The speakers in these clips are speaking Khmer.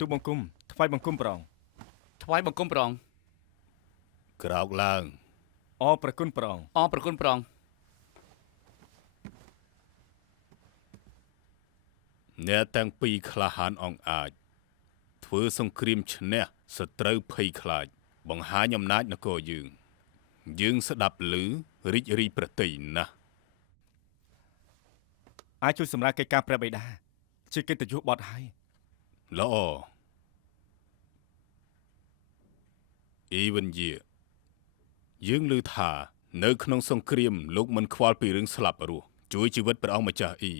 ទូបង្គំថ្វាយបង្គំប្រងថ្វាយបង្គំប្រងក្រោកឡើងអរប្រគុណប្រងអរប្រគុណប្រងអ្នកទាំងពីរក្លាហានអង្អាចធ្វើសង្គ្រាមឈ្នះសត្រូវភ័យខ្លាចបង្ហាញអំណាចនគរយើងស្ដាប់ឮរីករាយប្រតិយណាស់អាចជួយសម្រាប់កិច្ចការព្រះបិតាជាកិត្តិយសបត់ហើយល្អអ៊ីវិនយាយើងឮថានៅក្នុងសង្គ្រាមលោកមិនខ្វល់ពីរឿងស្លាប់រស់ជួយជីវិតព្រះអង្គម្ចាស់អ៊ី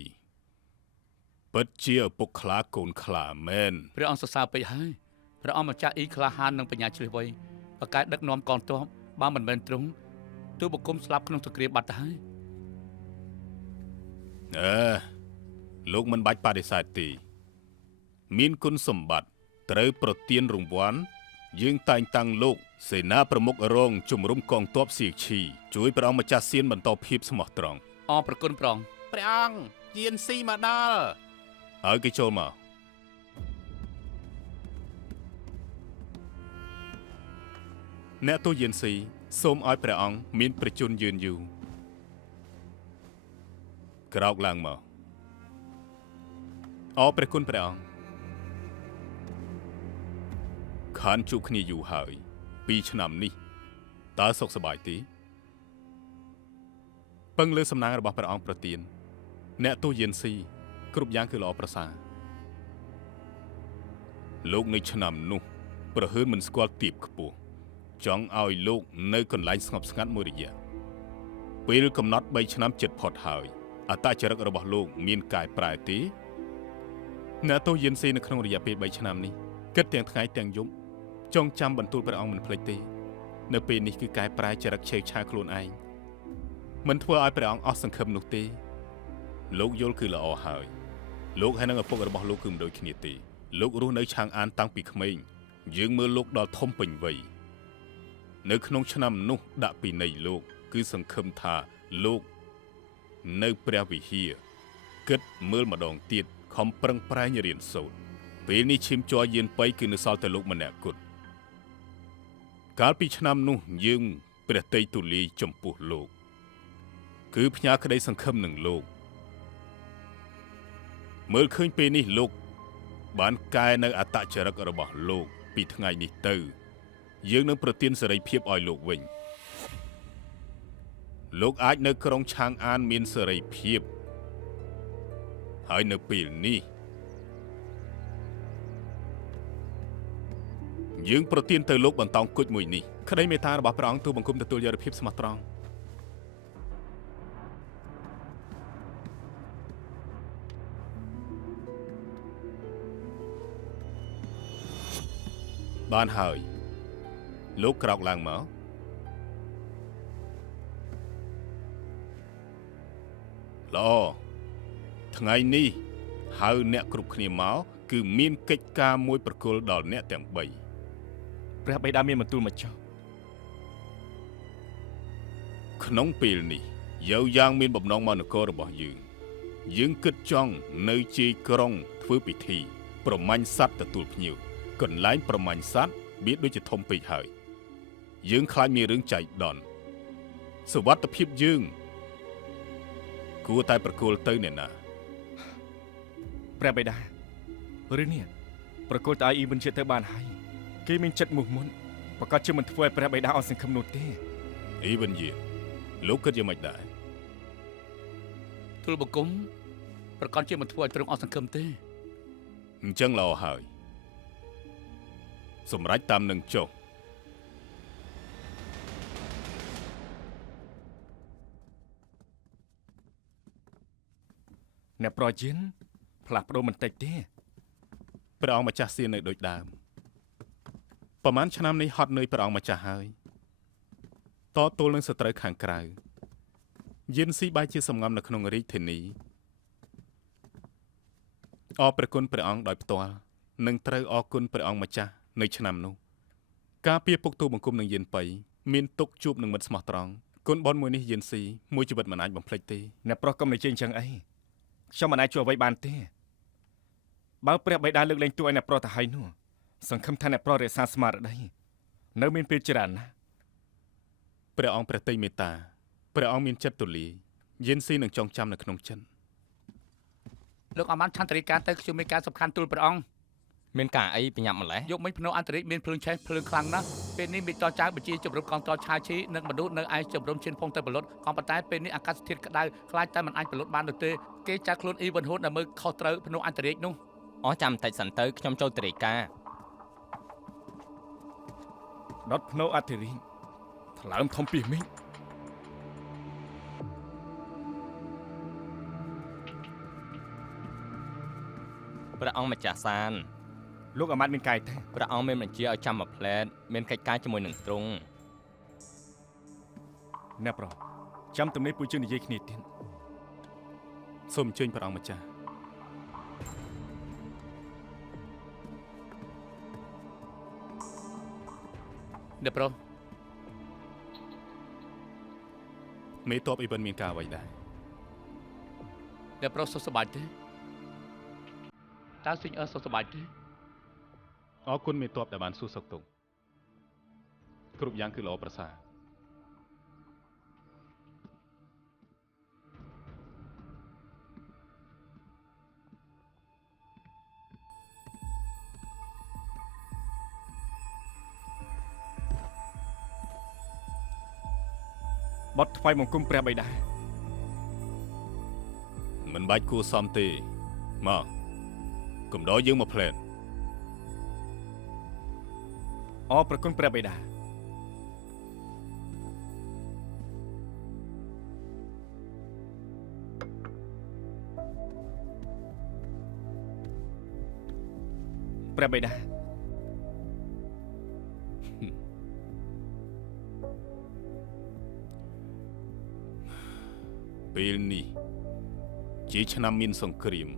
ពិតជាឪពុកខ្លាកូនខ្លាមែនព្រះអង្គសរសើរពេកហើយព្រះអង្គម្ចាស់អ៊ីក្លាហាននិងបញ្ញាឆ្លៀសវៃបកកែដឹកនាំកងទ័ពបើមិនមែនទ្រង់ទូបង្គំស្លាប់ក្នុងសង្គ្រាមបាត់ទៅហើយលោកមិនបាច់បដិសេធទេមានគុណសម្បត្តិត្រូវប្រទានរង្វាន់យើងតែងតាំងលោកសេនាប្រមុខរងជំរុំកងទ័ពសៀកឈីជួយព្រះអង្គម្ចាស់សៀនបន្តភាពស្មោះត្រង់អរប្រគុណប្រងព្រះអង្គយានស៊ីមកដល់ហើយគេចូលមកអ្នកទូយានស៊ីសូមឲ្យព្រះអង្គមានប្រជញ្ញយឺនយូរក្រោកឡើងមកអរព្រះគុណព្រះអង្គខានជួបគ្នាយូរហើយ2ឆ្នាំនេះតើសុខសប្បាយទេពឹងលើសំណាងរបស់ព្រះអង្គប្រទានអ្នកទូយានស៊ីគ្រប់យ៉ាងគឺល្អប្រសើរលោកនៅឆ្នាំនោះប្រហើនមិនស្គាល់ទៀបខ្ពស់ចង់ឲ្យលោកនៅកន្លែងស្ងប់ស្ងាត់មួយរយៈពេលកំណត់3ឆ្នាំជិតផុតហើយអត្តចរិតរបស់លោកមានកាយប្រែទេអ្នកទូយានស៊ីនៅក្នុងរយៈពេល3ឆ្នាំនេះគិតទាំងថ្ងៃទាំងយប់ចងចាំបន្ទូលព្រះអង្គមិនភ្លេចទេនៅពេលនេះគឺកាយប្រែចរិតឆេវឆាវខ្លួនឯងមិនធ្វើឲ្យព្រះអង្គអស់សង្ឃឹមនោះទេលោកយល់គឺល្អហើយលោកហើយនឹងឪពុករបស់លោកគឺមិនដូចគ្នាទេលោករស់នៅឆាងអានតាំងពីក្មេងយើងមើលលោកដល់ធំពេញវ័យនៅក្នុងឆ្នាំនោះដាក់ពីនៃលោកគឺសង្ឃឹមថាលោកនៅព្រះវិហារគិតមើលម្ដងទៀតខំប្រឹងប្រែងរៀនសូត្រពេលនេះឈាមជ័រយានបៃគឺនៅសល់តែលោកម្នាក់គត់កាលពីឆ្នាំនោះយើងព្រះតីទូលាយចំពោះលោកគឺផ្ញើក្តីសង្ឃឹមនឹងលោកមើលឃើញពេលនេះលោកបានកែនៅអត្តចរិតរបស់លោកពីថ្ងៃនេះទៅយើងនឹងប្រទានសេរីភាពឲ្យលោកវិញលោកអាចនៅក្រុងឆាងអានមានសេរីភាពហើយនៅពេលនេះយើងប្រទានទៅលោកបន្តោងគុជមួយនេះក្តីមេត្តារបស់ព្រះអង្គទូបង្គំទទួលយកភាពស្មោះត្រង់បានហើយលោកក្រោកឡើងមកល្អថ្ងៃនេះហៅអ្នកគ្រប់គ្នាមកគឺមានកិច្ចការមួយប្រគល់ដល់អ្នកទាំង3ព្រះបិតាមានបន្ទូលមកចុះក្នុងពេលនេះយោយ៉ាងមានបំណងមកនគររបស់យើងគិតចង់នៅជាយក្រុងធ្វើពិធីប្រមាញ់សัตว์ទទួលភ្ញៀវកន្លែងប្រមាញ់សัตว์វាដូចជាធំពេកហើយយើងខ្លាចមានរឿងចៃដន្យសុវត្ថិភាពយើងគួរតែប្រគល់ទៅអ្នកណាព្រះបិតាឬនេះប្រគល់ទៅឲ្យអ៊ីវិនជាទៅបានហើយគេមានចិត្តមុះមុនប្រកាសជាមិនធ្វើឲ្យព្រះបិតាអស់សង្ឃឹមនោះទេអ៊ីវិនយាលោកគិតយ៉ាងម៉េចដែរទូលបង្គំប្រកាសជាមិនធ្វើឲ្យទ្រង់អស់សង្ឃឹមទេអញ្ចឹងល្អហើយសម្រេចតាមនឹងចុះអ្នកប្រជិនផ្លាស់ប្ដូរបន្តិចទេព្រះអង្គម្ចាស់សៀននៅដូចដើមប្រហែលឆ្នាំនេះហត់នឿយព្រះអង្គម្ចាស់ហើយតទល់នឹងសត្រូវខាងក្រៅយានស៊ីបែរជាសំងំនៅក្នុងរាជធានីអរព្រះគុណព្រះអង្គដោយផ្ទាល់និងត្រូវអរគុណព្រះអង្គម្ចាស់នៅឆ្នាំនោះការពារពុកទូបង្គំនឹងយានបៃមានទុកជួបនឹងមិត្តស្មោះត្រង់គុណបនមួយនេះយានស៊ីមួយជីវិតមិនអាចបំភ្លេចទេអ្នកប្រុសកុំនិយាយអញ្ចឹងអីខ្ញុំមិនអាចជួយអ្វីបានទេ បើព្រះបិតាលើកលែងទួឲ្យអ្នកប្រុសទៅហើយនោះសង្ឃឹមថាអ្នកប្រុសរក្សាស្មារតីនៅមានពេលច្រើនណាស់ ព្រះអង្គព្រះតីមេត្តាព្រះអង្គមានចិត្តទូលាយយិនស៊ីនឹងចងចាំនៅក្នុងចិត្ត លោកអាម៉ាន់ឆន្ទរិកាទៅខ្ញុំមានការសំខាន់ទូលព្រះអង្គ មានការអីបញ្ញាប់ម្លេះ យកមិញភ្នូអន្តរិកមានភ្លើងឆេះភ្លើងខ្លាំងណាស់ពេលនេះមានតចៅបញ្ជាជំរំកងតឆាឈីនិងមនុស្សនៅឯជំរំឈានភងទៅបលុតក៏ប៉ុន្តែពេលនេះអាកាសធាតុក្តៅខ្លាចតែមិនអាចបលុតបាននោះទេគេចាត់ខ្លួនអ៊ីវ៉ាន់ហ៊ូនដែលមើលខុសត្រូវភ្នូអន្តរិកនោះ អស់ចាំបន្តិចសិនទៅខ្ញុំចូលតរិកា ដុតភ្នូអធិរាជថ្លើមធំពីមិញ ព្រះអង្គម្ចាស់សាន លោកអាម៉ាត់មានកាយទេ ព្រះអង្គមានបញ្ជាឲ្យចាំមួយផ្លែតមានកិច្ចការជាមួយនឹងទ្រង់ អ្នកប្រុសចាំទំនេរពួកយើងនិយាយគ្នាទៀត សូមអញ្ជើញព្រះអង្គម្ចាស់ អ្នកប្រុស មេតបអ៊ីវិនមានការអ្វីដែរ អ្នកប្រុសសុខសប្បាយទេតើស៊ីងអឺសុខសប្បាយទេ អរគុណមេតបដែលបានសួរសុខទុក្ខគ្រប់យ៉ាងគឺល្អប្រសើរ បត់ថ្វាយបង្គំព្រះបិតា មិនបាច់គួរសមទេមកកំដរយើងមកផ្លែត អរប្រគុណព្រះបិតាព្រះបិតា ពេលនេះជាឆ្នាំមានសង្គ្រាម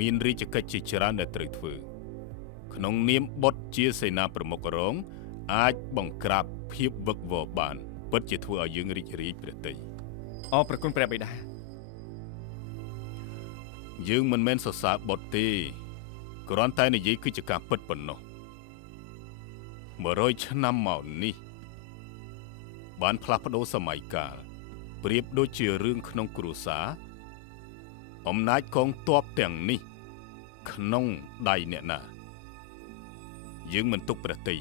មានរាជកិច្ចជាច្រើនដែលត្រូវធ្វើក្នុងនាមបុត្រជាសេនាប្រមុខរងអាចបង្ក្រាបភាពវឹកវរបានពិតជាធ្វើឲ្យយើងរីករាយព្រះតី អរប្រគុណព្រះបិតា យើងមិនមែនសរសើរបុត្រទេគ្រាន់តែនិយាយគឺជាការពិតប៉ុណ្ណោះ100ឆ្នាំមកនេះបានផ្លាស់ប្ដូរសម័យកាលប្រៀបដូចជារឿងក្នុងគ្រួសារអំណាចកងទ័ពទាំងនេះក្នុងដៃអ្នកណាយើងមិនទុកព្រះតី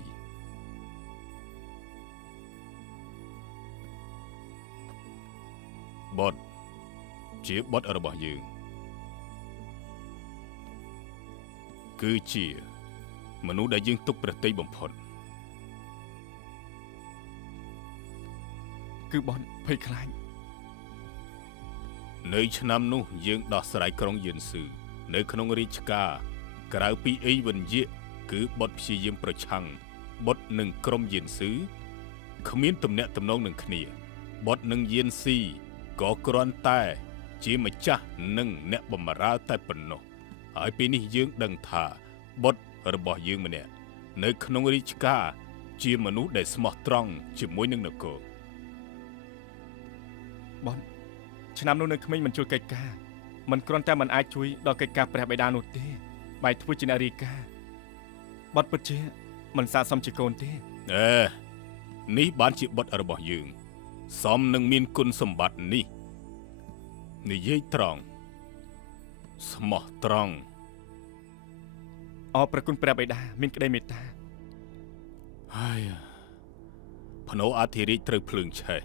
បុត្រជាបុត្ររបស់យើងគឺជាមនុស្សដែលយើងទុកព្រះតីបំផុត គឺបន់ភ័យខ្លាច នៅឆ្នាំនោះយើងដោះស្រាយក្រុងយិនស៊ឺនៅក្នុងរាជការក្រៅពីអីវិនយៈគឺបុត្រព្យាយាមប្រឆាំងបុត្រនឹងក្រុមយិនស៊ឺគ្មានទំនាក់ទំនងនឹងគ្នាបុត្រនឹងយិនស៊ីក៏គ្រាន់តែជាម្ចាស់និងអ្នកបម្រើតែប៉ុណ្ណោះហើយពេលនេះយើងដឹងថាបុត្ររបស់យើងម្នាក់នៅក្នុងរាជការជាមនុស្សដែលស្មោះត្រង់ជាមួយនឹងនគរ បន់ឆ្នាំនោះនៅក្មេងមិនជួយកិច្ចការមិនគ្រាន់តែមិនអាចជួយដល់កិច្ចការព្រះបិតានោះទេបែរធ្វើជាអ្នករាយការណ៍បត់ពិតជាមិនស័ក្តិសមជាកូនទេ នេះបានជាបុត្ររបស់យើងសមនឹងមានគុណសម្បត្តិនេះនិយាយត្រង់ស្មោះត្រង់ អរប្រគុណព្រះបិតាមានក្តីមេត្តា ហើយភ្នូអធិរាជត្រូវភ្លើងឆេះ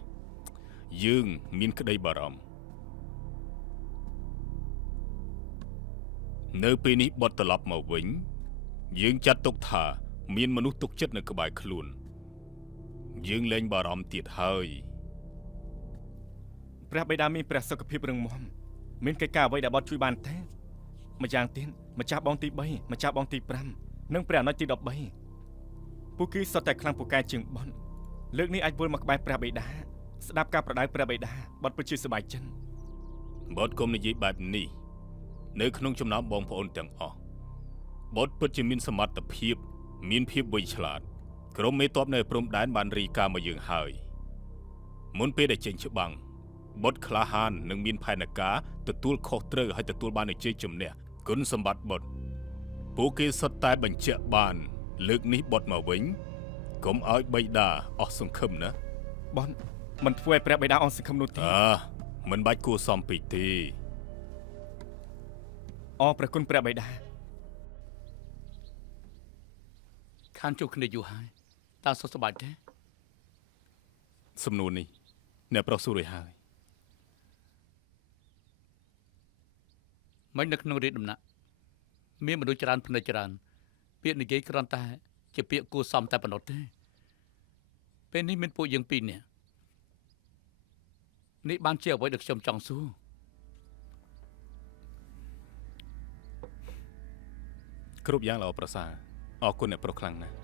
យើងមានក្តីបារម្ភនៅពេលនេះបុត្រត្រឡប់មកវិញយើងចាត់ទុកថាមានមនុស្សទុកចិត្តនៅក្បែរខ្លួនយើងលែងបារម្ភទៀតហើយ ព្រះបិតាមានព្រះសុខភាពរឹងមាំមានកិច្ចការអ្វីដែលបត់ជួយបានទេម្យ៉ាងទៀតម្ចាស់បងទី3ម្ចាស់បងទី5និងព្រះអនុជទី13ពួកគេសុទ្ធតែខ្លាំងពូកែជាងបន់លើកនេះអាចវិលមកក្បែរព្រះបិតាស្ដាប់ការប្រដៅព្រះបិតាបត់ពិតជាសប្បាយចិត្ត បុត្រកុំនិយាយបែបនេះនៅក្នុងចំណោមបងប្អូនទាំងអស់បុត្រពិតជាមានសមត្ថភាពមានភាពវៃឆ្លាតក្រុមមេតបនៅព្រំដែនបានរីកាមកយើងហើយមុនពេលដែលចេញច្បាំងបុត្រក្លាហាននឹងមានផែនការទទួលខុសត្រូវហើយទទួលបានជ័យជំនះគុណសម្បត្តិបុត្រ ពួកគេសុទ្ធតែបញ្ជាក់បានលើកនេះបត់មកវិញកុំឲ្យបៃតាអស់សង្ឃឹមណា បនមិនធ្វើឲ្យព្រះបិតាអស់សង្ឃឹមនោះទេ មិនបាច់គួរសមពេកទេ អរព្រះគុណព្រះបិតា ខានជួបគ្នាយូរហើយតើសុខសប្បាយទេ សំណួរនេះអ្នកប្រុសសួររួចហើយ មិននៅក្នុងរាជដំណាក់មានមនុស្សច្រើនភ្នែកច្រើនពាក្យនិយាយគ្រាន់តែជាពាក្យគួរសមតែប៉ុណ្ណោះទេពេលនេះមានពួកយើងពីរនាក់នេះបានជាអ្វីដែលខ្ញុំចង់សួរ គ្រប់យ៉ាងល្អប្រសើរអរគុណអ្នកប្រុសខ្លាំងណាស់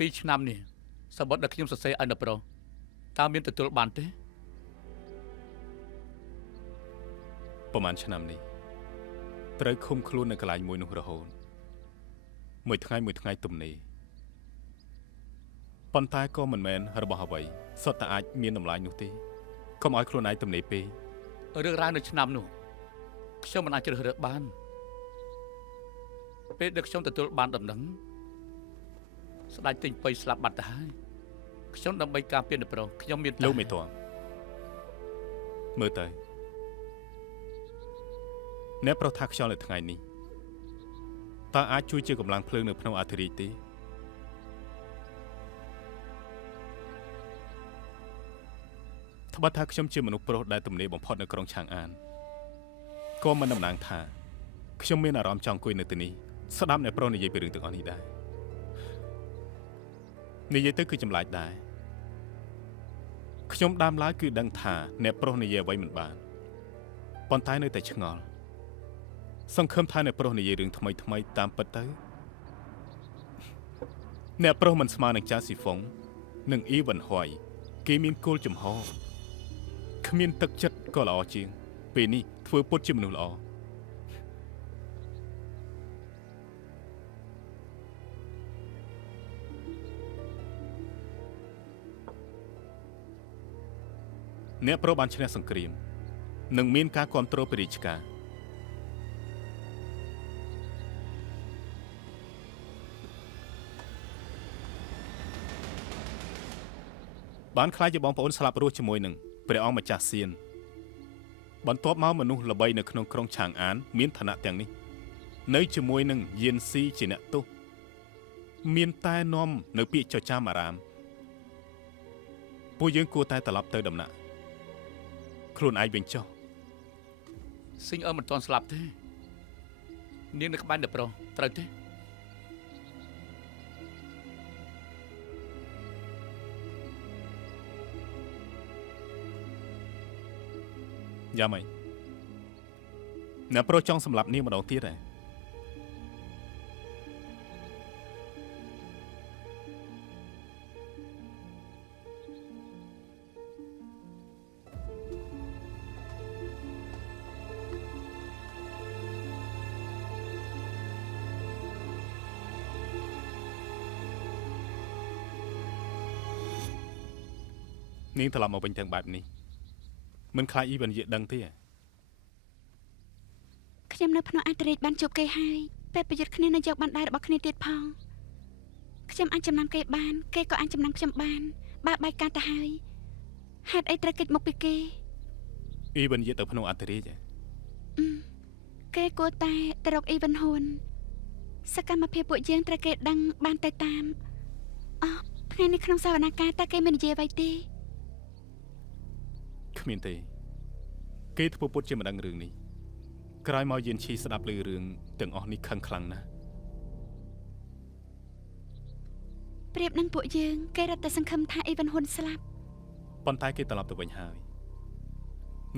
2 ឆ្នាំនេះសបុតដែលខ្ញុំសរសេរឲ្យនៅប្រុសតើមានទទួលបានទេ ប្រហែលឆ្នាំនេះត្រូវឃុំខ្លួននៅកន្លែងមួយនោះរហូតមួយថ្ងៃទំនេរប៉ុន្តែក៏មិនមែនរបស់អ្វីសុទ្ធតែអាចមានតម្លៃនោះទេកុំឲ្យខ្លួនឯងទំនេរពេក រឿងរ៉ាវនៅឆ្នាំនោះខ្ញុំមិនអាចជ្រើសរើសបានពេលដែលខ្ញុំទទួលបានដំណឹងស្ដេចទិញបៃស្លាប់បាត់ទៅហើយខ្ញុំដើម្បីការពារនៅប្រុសខ្ញុំមានតែ លោកមេតមមើលទៅអ្នកប្រុសថាខ្យល់នៅថ្ងៃនេះតើអាចជួយជាកម្លាំងភ្លើងនៅក្នុងអធិរាជទេត្បិតថាខ្ញុំជាមនុស្សប្រុសដែលទំនេរបំផុតនៅក្រុងឆាងអានក៏មិនតំណាងថាខ្ញុំមានអារម្មណ៍ចង់អង្គុយនៅទីនេះស្ដាប់អ្នកប្រុសនិយាយពីរឿងទាំងអស់នេះដែរនិយាយទៅគឺចម្លែកដែរខ្ញុំដើមឡើយគឺដឹងថាអ្នកប្រុសនិយាយអ្វីមិនបានប៉ុន្តែនៅតែឆ្ងល់សង្ឃឹមថាអ្នកប្រុសនិយាយរឿងថ្មីតាមពិតទៅអ្នកប្រុសមិនស្មើនឹងចាស៊ីហ្វុងនិងអ៊ីវ៉ាន់ហួយគេមានគោលចំហគ្មានទឹកចិត្តក៏ល្អជាងពេលនេះធ្វើពុតជាមនុស្សល្អអ្នកប្រុសបានឈ្នះសង្គ្រាមនិងមានការគ្រប់គ្រងពីរាជការបានខ្លាចជាបងប្អូនស្លាប់រស់ជាមួយនឹងព្រះអង្គម្ចាស់សៀនបន្ទាប់មកមនុស្សល្បីនៅក្នុងក្រុងឆាងអានមានឋានៈទាំងនេះនៅជាមួយនឹងយានស៊ីជាអ្នកទោសមានតែនាំនៅពាក្យចចាមអារាមពួកយើងគួរតែត្រឡប់ទៅដំណាក់ខ្លួនឯងវិញចុះ ស៊ីងអើមិនទាន់ស្លាប់ទេនាងនៅក្បែរនៅប្រុសត្រូវទេ យ៉ាម៉េចអ្នកប្រុសចង់សម្លាប់នាងម្ដងទៀតហ៎នាងត្រឡប់មកវិញទាំងបែបនេះមិនខ្លាចអ៊ីវ៉ាន់យាដឹងទេ ខ្ញុំនៅភ្នំអធិរាជបានជួបគេហើយពេលប្រយុទ្ធគ្នានៅយកបណ្ដាយរបស់គ្នាទៀតផងខ្ញុំអាចចំណាំគេបានគេក៏អាចចំណាំខ្ញុំបានបើបែកការទៅហើយហេតុអីត្រូវគេចមុខពីគេ អ៊ីវ៉ាន់យាទៅភ្នំអធិរាជ គេគួរតែទៅរកអ៊ីវ៉ាន់ហ៊ុនសកម្មភាពពួកយើងត្រូវគេដឹងបានទៅតាមអោះថ្ងៃនេះក្នុងសវនកម្មតើគេមាននិយាយអ្វីទេ គ្មានទេគេធ្វើពុតជាមិនដឹងរឿងនេះក្រោយមកយានឈីស្ដាប់ឮរឿងទាំងអស់នេះខឹងខ្លាំងណាស់ ប្រៀបនឹងពួកយើងគេរត់តែសង្ឃឹមថាអ៊ីវ៉ាន់ហ៊ុនស្លាប់ ប៉ុន្តែគេត្រឡប់ទៅវិញហើយ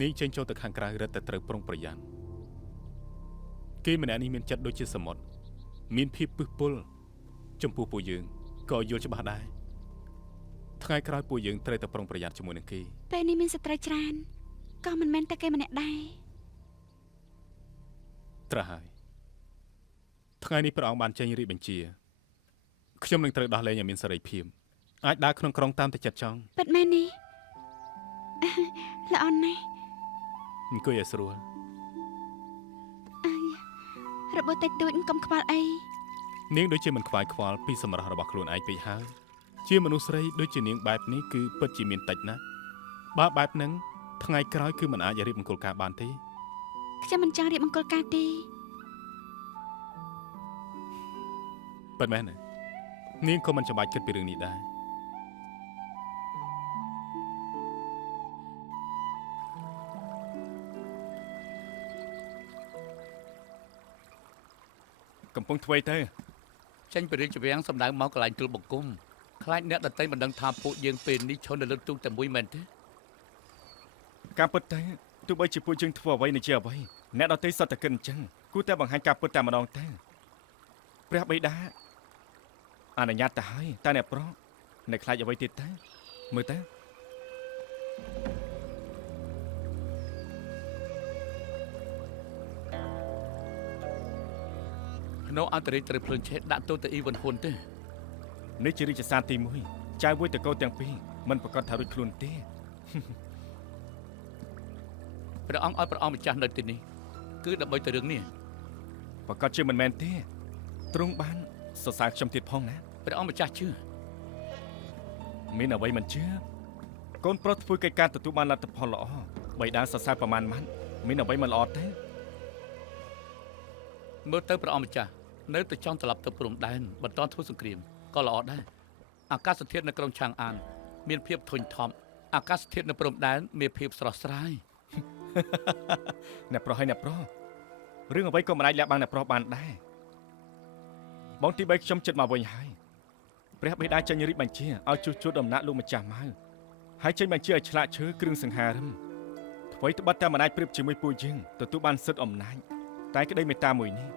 នាងចេញចូលទៅខាងក្រៅរត់តែត្រូវប្រុងប្រយ័ត្នគេម្នាក់នេះមានចិត្តដូចជាសមុទ្រមានភាពពឹសពុលចំពោះពួកយើងក៏យល់ច្បាស់ដែរថ្ងៃក្រោយពួកយើងត្រូវតែប្រុងប្រយ័ត្នជាមួយនឹងគេ ពេលនេះមានសត្រូវច្រើនក៏មិនមែនតែគេម្នាក់ដែរ ត្រូវហើយថ្ងៃនេះព្រះអង្គបានចេញរាជបញ្ជាខ្ញុំនឹងត្រូវដោះលែងឲ្យមានសេរីភាពអាចដើរក្នុងក្រុងតាមតែចិត្តចង់ ពិតមែននេះ ល្អណាស់ អង្គុយឲ្យស្រួល របួសតិចតួចកុំខ្វល់អី នាងដូចជាមិនខ្វាយខ្វល់ពីសម្រស់របស់ខ្លួនឯងពេកហើយជាមនុស្សស្រីដូចជានាងបែបនេះគឺពិតជាមានតិចណាស់បើបែបហ្នឹងថ្ងៃក្រោយគឺមិនអាចរៀបមង្គលការបានទេ ខ្ញុំមិនចង់រៀបមង្គលការទេ ពិតមែនទេនាងក៏មិនចាំបាច់គិតពីរឿងនេះដែរ កំពុងធ្វើទៅ ចេញពីរាជវាំងសម្ដៅមកកន្លែងទូលបង្គំខ្លាចអ្នកដតីមិនដឹងថាពួកយើងពេលនេះឈរនៅលើទូកតែមួយមែនទេ ការពិតទៅទោះបីជាពួកយើងធ្វើអ្វីនេះជាអ្វីអ្នកដទៃសត្វតែគិតអញ្ចឹងគួរតែបង្ហាញការពិតតែម្ដងទៅព្រះបិតាអនុញ្ញាតទៅហើយតែអ្នកប្រុសនៅខ្លាចអ្វីទៀតទៅមើលទៅ នៅអន្តរិកត្រូវភ្លើងឆេះដាក់ទូទៅអ៊ីវ៉ាន់ហ៊ុនទេ នេះជារាជសារទី1ចៅមួយតកោទាំងពីរមិនប្រកាសថារួចខ្លួនទេ ព្រះអង្គឲ្យព្រះអង្គម្ចាស់នៅទីនេះគឺដើម្បីទៅរឿងនេះ ប្រកាសជាមិនមែនទេទ្រង់បានសរសើរខ្ញុំទៀតផងណា ព្រះអង្គម្ចាស់ជឿ មានអ្វីមិនជឿកូនប្រុសធ្វើកិច្ចការទទួលបានលទ្ធផលល្អបិតាសរសើរប្រមាណម៉ាត់មានអ្វីមិនល្អទេ មើលទៅព្រះអង្គម្ចាស់នៅតែចង់ត្រឡប់ទៅព្រំដែនបន្តធ្វើសង្គ្រាមក៏ល្អដែរអាកាសធាតុនៅក្រុងឆាងអានមានភាពធុញថប់អាកាសធាតុនៅព្រំដែនមានភាពស្រស់ស្រាយ អ្នកប្រុសហើយអ្នកប្រុសរឿងអ្វីក៏មិនអាចលាក់បាំងអ្នកប្រុសបានដែរបងទី3ខ្ញុំចិត្តមកវិញហើយព្រះបិតាចេញរាជបញ្ជាឲ្យជួសជុលដំណាក់លោកម្ចាស់ម៉ៅហើយចេញបញ្ជាឲ្យឆ្លាក់ឈើគ្រឿងសង្ហារឹមអ្វីត្បិតតែមិនអាចប្រៀបជាមួយពួកយើងទទួលបានសិទ្ធិអំណាចតែក្តីមេត្តាមួយនេះ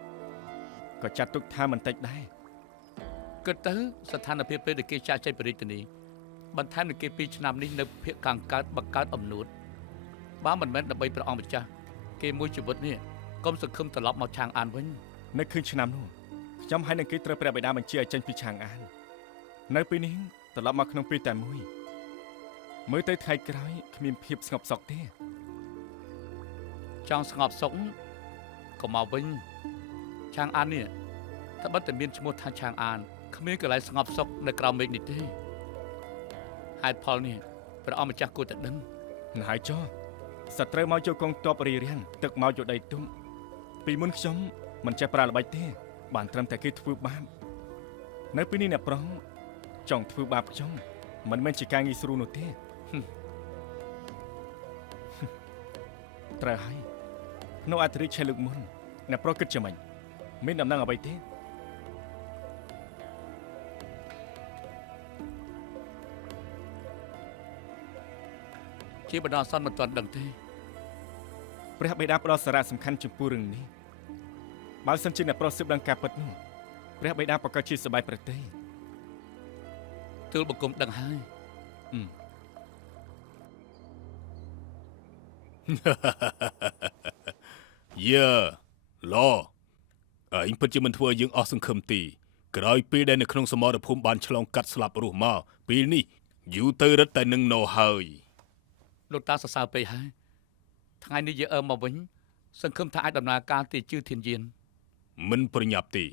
ក៏ចាត់ទុកថាមិនតិចដែរ គិតទៅស្ថានភាពពេលដែលគេចាក់ចេញពីរាជធានីបន្ថែមនឹងគេ2ឆ្នាំនេះនៅភូមិខាងកើតបង្កើតអំនួតបើមិនមែនដើម្បីព្រះអង្គម្ចាស់គេមួយជីវិតនេះកុំសង្ឃឹមត្រឡប់មកឆាងអានវិញ នៅឃើញឆ្នាំនោះខ្ញុំហើយនឹងគេត្រូវព្រះបិតាបញ្ជាឲ្យចេញពីឆាងអាននៅពេលនេះត្រឡប់មកក្នុងពេលតែមួយមើលទៅថ្ងៃក្រោយគ្មានភាពស្ងប់សុខទេ ចង់ស្ងប់សុខក៏មកវិញឆាងអាននេះតែបើតែមានឈ្មោះថាឆាងអានគ្មានកន្លែងស្ងប់សុខនៅក្រៅមេឃនេះទេហេតុផលនេះព្រះអង្គម្ចាស់គួរតែដឹង ណ៎ហើយចុះសត្រូវមកយកកងទ័ពរីរាំងទឹកមកយកដីទុំពីមុនខ្ញុំមិនចេះប្រើល្បិចទេបានត្រឹមតែគេធ្វើបាបនៅពេលនេះអ្នកប្រុសចង់ធ្វើបាបខ្ញុំមិនមែនជាការងាយស្រួលនោះទេ ត្រូវហើយនៅអធិរិកឆេះលើកមុនអ្នកប្រុសគិតជាម៉េចមានដំណឹងអ្វីទេ ជាបណ្ដោះអាសន្នមិនទាន់ដឹងទេ ព្រះបិតាផ្ដល់សារៈសំខាន់ចំពោះរឿងនេះបើសិនជាអ្នកប្រុសស៊ើបដឹងការពិតនោះព្រះបិតាប្រកាសជាសប្បាយប្រទេស ទូលបង្គំដឹងហើយ យើឡឯងពិតជាមិនធ្វើឲ្យយើងអស់សង្ឃឹមទីក្រោយពេលដែលនៅក្នុងសមរភូមិបានឆ្លងកាត់ស្លាប់រស់មកពេលនេះយូរទៅរឹតតែនឹងណោហើយ លោកតាសរសើរពេកហើយថ្ងៃនេះយើងមកវិញសង្ឃឹមថាអាចដំណើរការទីជឿធានយាន មិនប្រញាប់ទេ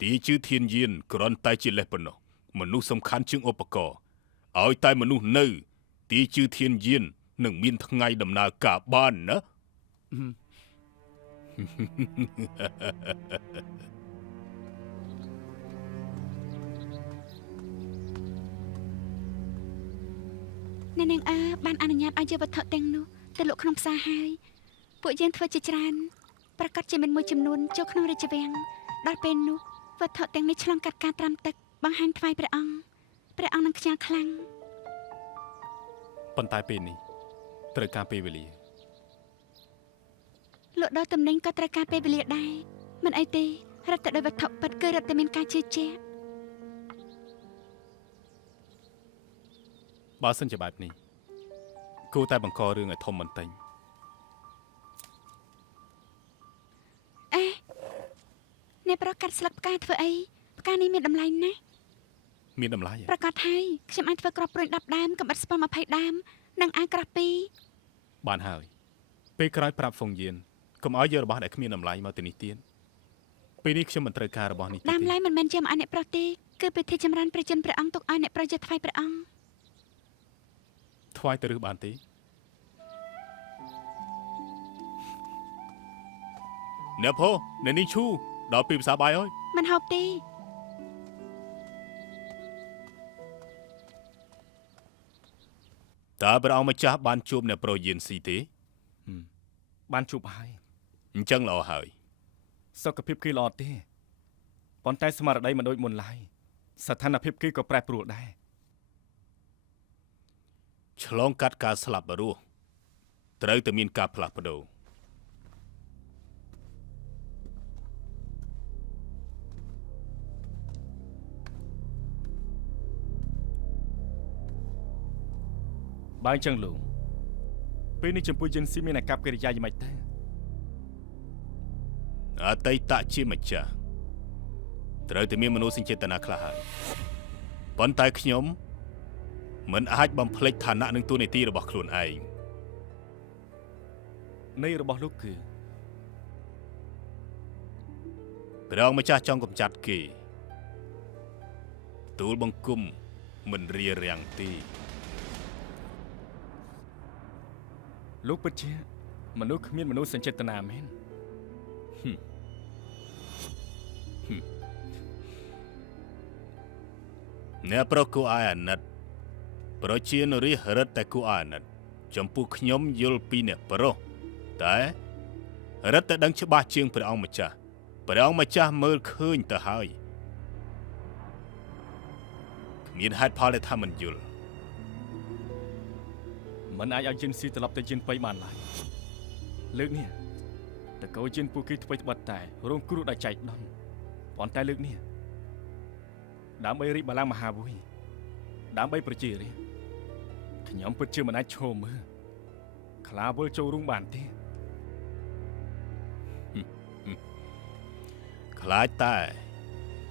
ទីជឿធានយានគ្រាន់តែជាលេសប៉ុណ្ណោះមនុស្សសំខាន់ជាងឧបករណ៍ឲ្យតែមនុស្សនៅទីជឿធានយាននឹងមានថ្ងៃដំណើរការបានណា អ្នកនាងបានអនុញ្ញាតឲ្យយកវត្ថុទាំងនោះទៅលក់ក្នុងផ្សារហើយពួកយើងធ្វើជាច្រើនប្រកាសជាមានមួយចំនួនចូលក្នុងរាជវាំងដល់ពេលនោះវត្ថុទាំងនេះឆ្លងកាត់ការត្រាំទឹកបង្ហាញថ្វាយព្រះអង្គនឹងខ្ញាល់ខ្លាំង ប៉ុន្តែពេលនេះត្រូវការពេលវេលា លក់ដូរទំនិញក៏ត្រូវការពេលវេលាដែរមិនអីទេរត់ទៅដោយវត្ថុពិតគឺរត់តែមានការជឿជាក់ បើសិនជាបែបនេះគួរតែបង្ករឿងឲ្យធំបន្តិច អ្នកប្រកាសស្លឹកផ្កាធ្វើអីផ្កានេះមានតម្លៃណាស់ មានតម្លៃ ប្រកាសហើយខ្ញុំអាចធ្វើក្របព្រួយ10ដើមកំបិតស្ពល់20ដើម និងអាយក្រោះពីរ បានហើយពេលក្រោយប្រាប់ហ្វុងយៀនកុំឲ្យយករបស់ដែលគ្មានតម្លៃមកទៅនេះទៀតពេលនេះខ្ញុំមិនត្រូវការរបស់នេះទៀត ដើម ទេ ឡើយមិនមែនជាម្អាយអ្នកប្រុសទេគឺពិធីចម្រើនព្រះជន្មព្រះអង្គទុកឲ្យអ្នកប្រុសយកថ្វាយព្រះអង្គ ថ្វាយទៅឬបានទេអ្នកពោអ្នកនេះឈូដល់ពីភាសាបាយហើយ មិនហូបទេ តើព្រះអង្គម្ចាស់បានជួបអ្នកប្រុសយៀនស៊ីទេ បានជួបហើយ អញ្ចឹងល្អហើយ សុខភាពគឺល្អទេប៉ុន្តែស្មារតីមិនដូចមុនឡើយស្ថានភាពគឺក៏ប្រែប្រួលដែរ ឆ្លងកាត់ការស្លាប់រស់ត្រូវតែមានការផ្លាស់ប្ដូរបើអញ្ចឹងលោកពេលនេះចំពោះយើងស៊ីមានអាកប្បកិរិយាយ៉ាងម៉េចទៅ អតីតជាម្ចាស់ត្រូវតែមានមនោសញ្ចេតនាខ្លះហើយប៉ុន្តែខ្ញុំមិនអាចបំភ្លេចឋានៈនិងតួនាទីរបស់ខ្លួនឯង នៃរបស់លោកគឺ ព្រះអង្គម្ចាស់ចង់កម្ចាត់គេទូលបង្គំមិនរារាំងទេ លោកពិតជាមនុស្សគ្មានមនោសញ្ចេតនាមែន អ្នកប្រុសគួរឲ្យអាណិតប្រជានរាជរឹតតែគួរឲ្យអាណិតចំពោះខ្ញុំយល់ពីអ្នកប្រុសតែរឹតតែដឹងច្បាស់ជាងព្រះអង្គម្ចាស់មើលឃើញទៅហើយគ្មានហេតុផលដែលថាមិនយល់ មិនអាចឲ្យជិនស៊ីត្រឡប់ទៅជិនបៃបានឡើយលើកនេះតកោជិនពូគីថ្មីត្បិតតែរងគ្រោះដោយចែកដន់ប៉ុន្តែលើកនេះដើម្បីរីកបល្ល័ង្កមហាវុយដើម្បីប្រជារាស្ត្រខ្ញុំពិតជាមិនអាចឈរមើលខ្លាវល់ចូលរួមបានទេ ខ្លាចតែ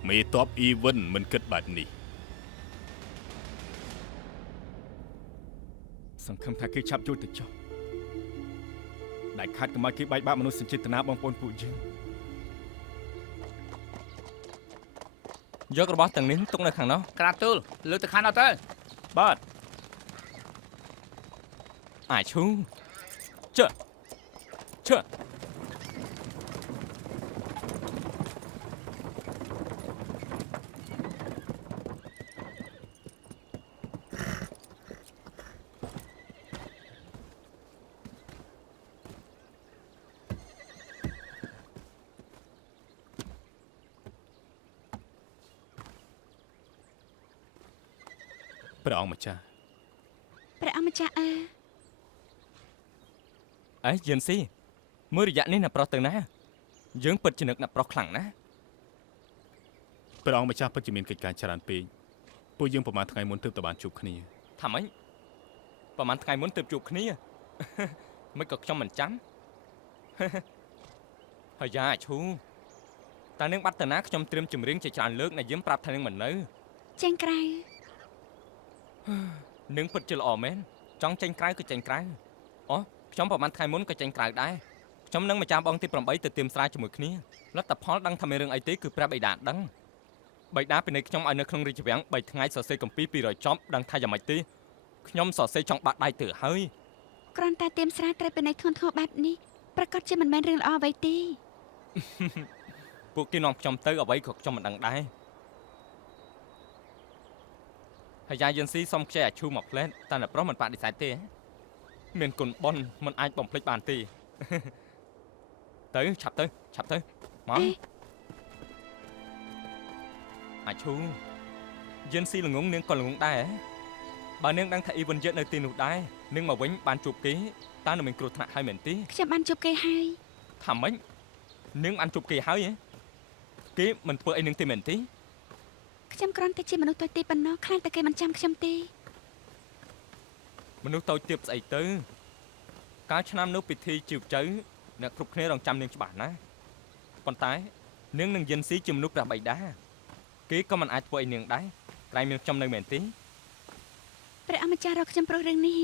មេតបអ៊ីវិនមិនគិតបែបនេះ សង្ឃឹមថាគេឆាប់ជួយទៅចុះដែលខាត់កុំឲ្យគេបែកបាក់មនុស្សសញ្ចេតនាបងប្អូនពួកយើង យករបស់ទាំងនេះទុកនៅខាងនោះ ក្រាបទូលលើកទៅខាងនោះទៅ បាទ អាឈូជើជើ ព្រះអង្គម្ចាស់ ព្រះអង្គម្ចាស់អើ អេយិនស៊ីមើលរយៈនេះអ្នកប្រុសទៅណាយើងពិតជានឹកអ្នកប្រុសខ្លាំងណាស់ ព្រះអង្គម្ចាស់ពិតជាមានកិច្ចការច្រើនពេកពួកយើងប្រហែលថ្ងៃមុនទើបតែបានជួបគ្នា ថាម៉េចប្រហែលថ្ងៃមុនទើបជួបគ្នា មិនក៏ខ្ញុំមិនចាំ ហើយយ៉ាឈូតើនឹងបាត់តាណាខ្ញុំត្រៀមចម្រៀងជាច្រើនលើកណាយឹមប្រាប់ថានឹងមិននៅ ចេញក្រៅ នឹងពិតជាល្អមែនចង់ចេញក្រៅក៏ចេញក្រៅអូខ្ញុំប្រហែលថ្ងៃមុនក៏ចេញក្រៅដែរខ្ញុំនឹងម្ចាស់បងទី8ទៅទៀមស្រាជាមួយគ្នាលទ្ធផលដឹងថាមានរឿងអីទេគឺប្រាប់បិតាដឹងបិតាពីនៃខ្ញុំឲ្យនៅក្នុងរាជវាំង3ថ្ងៃសរសេរគម្ពីរ200ចប់ដឹងថាយ៉ាងម៉េចទេខ្ញុំសរសេរចង់បាក់ដៃទៅហើយ គ្រាន់តែទៀមស្រាត្រូវពេលនៃធ្ងន់ធ្ងរបែបនេះប្រកាសជាមិនមែនរឿងល្អអ្វីទេ ពួកគេនាំខ្ញុំទៅអ្វីក៏ខ្ញុំមិនដឹងដែរហើយយ៉ាយិនស៊ីសុំខ្ចីអាឈូមកផ្លែតតែអ្នកប្រុសមិនបដិសេធទេមានគុណប៉ុនមិនអាចបំភ្លេចបានទេ ទៅឆាប់ទៅមកអាឈូយិនស៊ីល្ងងនាងក៏ល្ងងដែរបើនាងដឹងថាអ៊ីវិនយិតនៅទីនោះដែរនាងមកវិញបានជួបគេតើនឹងមានគ្រោះថ្នាក់ហើយមែនទេ ខ្ញុំបានជួបគេហើយ ថាម៉េចនាងបានជួបគេហើយគេមិនធ្វើអីនាងទេមែនទេ ខ្ញុំគ្រាន់តែជាមនុស្សតូចទីប៉ុណ្ណោះខ្លាចតែគេមិនចាំខ្ញុំទេ មនុស្សតូចទៀតស្អីទៅកាលឆ្នាំនោះពិធីជីវជ័យអ្នកគ្រប់គ្នារងចាំនាងច្បាស់ណាស់ប៉ុន្តែនាងនឹងយិនស៊ីជាមនុស្សព្រះបិតាគេក៏មិនអាចធ្វើឲ្យនាងដែរក្រែងមានខ្ញុំនៅមែនទេ ព្រះអង្គម្ចាស់រកខ្ញុំព្រោះរឿងនេះ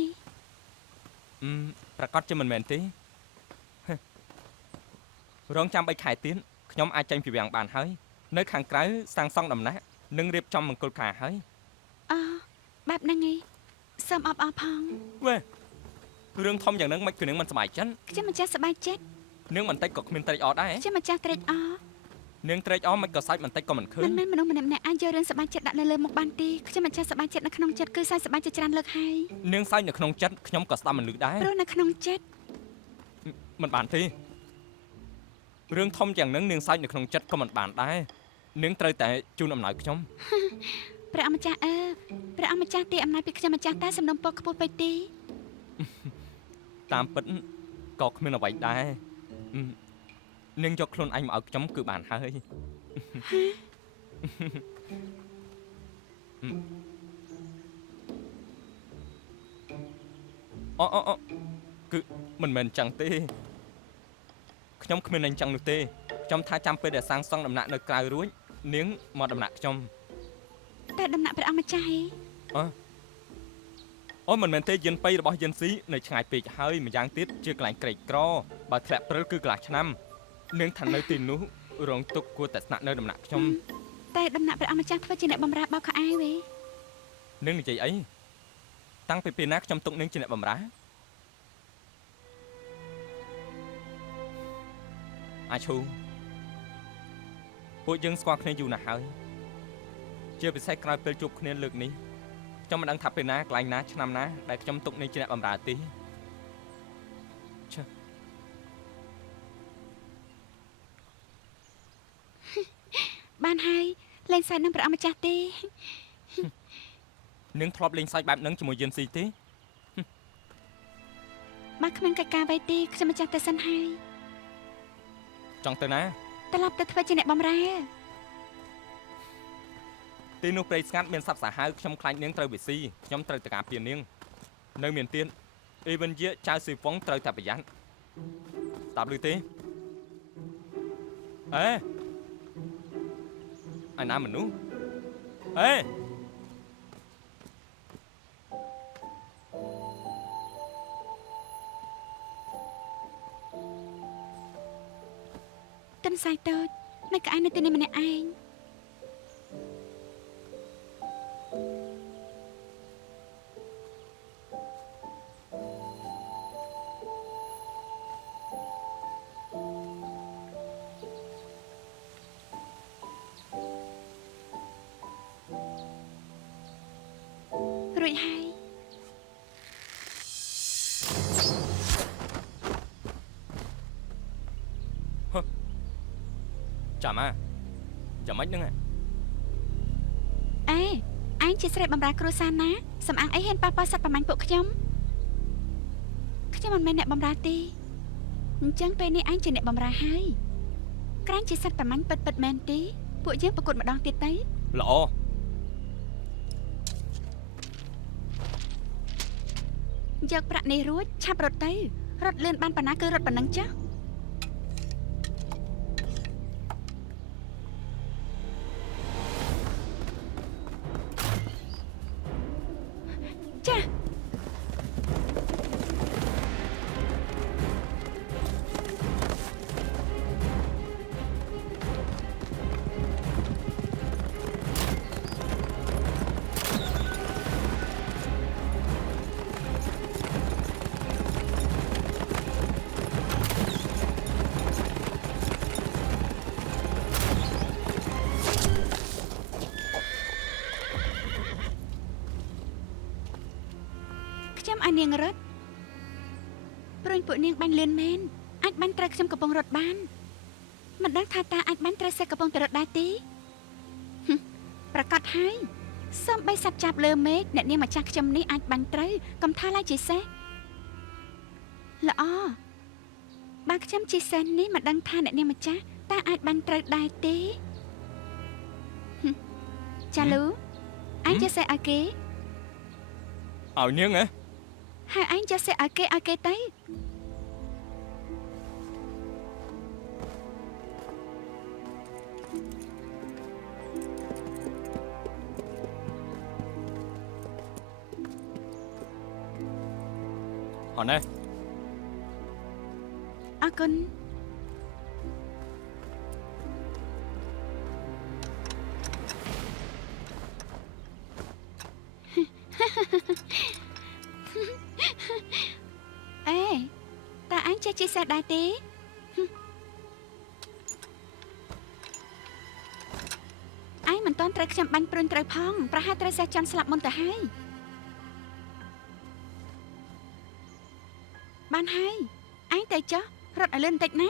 ប្រកាសជាមិនមែនទេរងចាំ3ខែទៀតខ្ញុំអាចចេញពីវាំងបានហើយនៅខាងក្រៅសាងសង់ដំណាក់និងរៀបចំមង្គលការហើយ អូបែបហ្នឹងឯងសូមអបអរផង វ៉េរឿងធំយ៉ាងហ្នឹងមិនគឺនឹងមិនសប្បាយចិត្ត ខ្ញុំម្ចាស់សប្បាយចិត្ត នឹងបន្តិចក៏គ្មានត្រេកអរដែរ ខ្ញុំម្ចាស់ត្រេកអរ នឹងត្រេកអរមិនក៏សាច់បន្តិចក៏មិនឃើ មិន ញ មែនមនុស្សម្នាក់ៗអាចយករឿងសប្បាយចិត្តដាក់នៅលើមុខបានទេខ្ញុំម្ចាស់សប្បាយចិត្តនៅក្នុងចិត្តគឺសើចសប្បាយជាច្រើនលើកហើយ នឹងសាច់នៅក្នុងចិត្តខ្ញុំក៏ស្ដាប់មិនលឺដែរ ព្រោះនៅក្នុងចិត្ត មិនបានទេរឿងធំយ៉ាងហ្នឹងនឹងសាច់នៅក្នុងចិត្តក៏មិនបានដែរនឹងត្រូវតែជូនអំណោយខ្ញុំ ព្រះអម្ចាស់ព្រះអម្ចាស់ទេអំណាចពីខ្ញុំម្ចាស់តែសំណុំពរខ្ពស់ពេកទេ តាមពិតក៏គ្មានអ្វីដែរនឹងយកខ្លួនឯងមកឲ្យខ្ញុំគឺបានហើយអូគឺមិនមែនចឹងទេខ្ញុំគ្មានអីចឹងនោះទេខ្ញុំថាចាំពេលដែលសាងសង់ដំណាក់នៅក្រៅរួចនាងមកដំណាក់ខ្ញុំ តែដំណាក់ព្រះអម្ចាស់ឯង អូមិនមែនទេយិនប៉ៃរបស់យិនស៊ីនៅឆ្ងាយពេកហើយម្យ៉ាងទៀតជាកន្លែងក្រីក្របើធ្លាក់ព្រិលគឺកន្លះឆ្នាំនាងថានៅទីនោះរងទុកគួរតែស្នាក់នៅដំណាក់ខ្ញុំ តែដំណាក់ព្រះអម្ចាស់ធ្វើជាអ្នកបម្រើបោកខោអាវឯង នាងនិយាយអីតាំងពីពេលណាខ្ញុំទុកនាងជាអ្នកបម្រើអាឈូពួកយើងស្គាល់គ្នាយូរណាស់ហើយជាពិសេសក្រោយពេលជួបគ្នាលើកនេះខ្ញុំមិនដឹងថាពេលណាកន្លែងណាឆ្នាំណាដែលខ្ញុំទុកនាងជាអ្នកបម្រើទេឈើ បានហើយលេងសើចនឹងព្រះអម្ចាស់ទេ នាងធ្លាប់លេងសើចបែបហ្នឹងជាមួយយិនស៊ីទេ បើគ្មានកិច្ចការអ្វីទេខ្ញុំម្ចាស់ទៅសិនហើយ ចង់ទៅណា ត្រឡប់ទៅធ្វើជាអ្នកបម្រើ ទីនោះព្រៃស្ងាត់មានសត្វសាហាវខ្ញុំខ្លាចនាងត្រូវវិស៊ីខ្ញុំត្រូវទៅការពារនាងនៅមានទៀតអេវិនយាចៅស៊ីហ្វុងត្រូវតែប្រយ័ត្នស្ដាប់ឮទេអេអាណាមនុស្សអេ ទិនសាយតូចនៅក្អែនៅទីនេះម្នាក់ឯង រួចហើយ ចាំអាយ៉ាងម៉េចហ្នឹង អេឯងជាស្រីបម្រើគ្រួសារណាសំអាងអីហ៊ានប៉ះពាល់សត្វប្រមាញ់ពួកខ្ញុំខ្ញុំមិនមែនអ្នកបម្រើទេអញ្ចឹងពេលនេះឯងជាអ្នកបម្រើហើយក្រាញ់ជាសត្វប្រមាញ់ពិតមែនទេពួកយើងប្រកួតម្ដងទៀតទៅ ល្អ យកប្រាក់នេះរួចឆាប់រត់ទៅរត់លឿនបានប៉ុណ្ណាគឺរត់ប៉ុណ្ណឹងចាស់ចាស់ ខ្ញុំឲ្យនាងរត់ព្រោះពួកនាងបាញ់លឿនមែនអាចបាញ់ត្រូវខ្ញុំកំពុងរត់បានមិនដឹងថាតាអាចបាញ់ត្រូវសេះកំពុងតែរត់ដែរទេប្រកាសហើយសំបីសັດចាប់លើមេឃអ្នកនាងម្ចាស់ខ្ញុំនេះអាចបាញ់ត្រូវកំថាឡើយជាសេះល្អបើខ្ញុំជាសេះនេះមិនដឹងថាអ្នកនាងម្ចាស់តាអាចបាញ់ត្រូវដែរទេចាលូអញជាសេះឲ្យគេ ឲ្យនាងហ៎ ហើយឯងចុះសេះឲ្យគេទៅ អរណាស់ អរគុណ អេតើអញចេះជិះសេះដែរទេអញមិនទាន់ត្រូវខ្ញុំបាញ់ព្រួញត្រូវផងប្រហែលត្រូវសេះចន់ស្លាប់មុនទៅហើយបានហើយអញទៅចុះរត់ឲ្យលឿនបន្តិចណា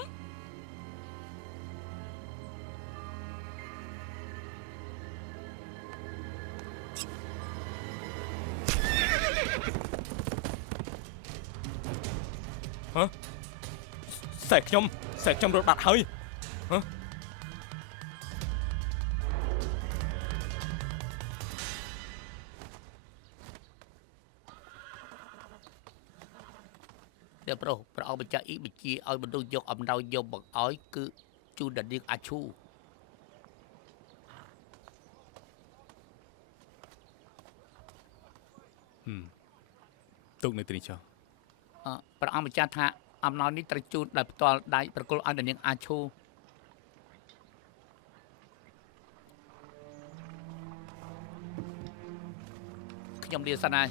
សេះខ្ញុំរត់បាត់ហើយហ៎ តែប្រុសព្រះអង្គម្ចាស់អ៊ីបញ្ជាឲ្យមនុស្សយកអំណោយយកមកឲ្យគឺជូនដល់នាងអាឈូ ទុកនៅទីនេះចុះ ព្រះអង្គម្ចាស់ថាអំណោយនេះត្រូវជូនដោយផ្ទាល់ដៃប្រគល់ឲ្យដល់នាងអាឈូខ្ញុំលាសិនហើយ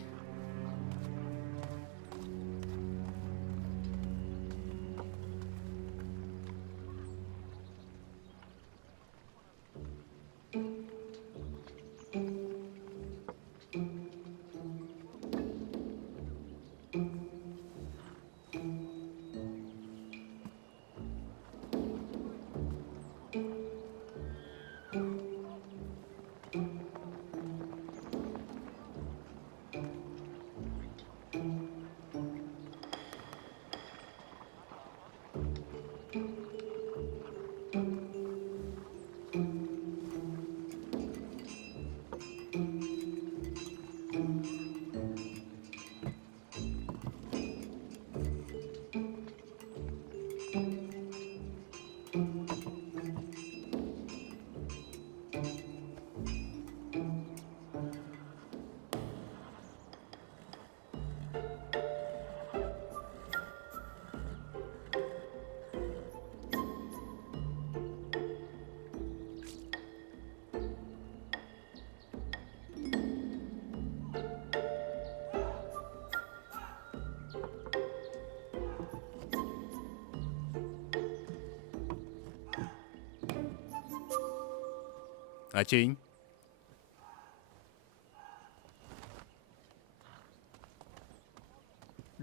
អាជីង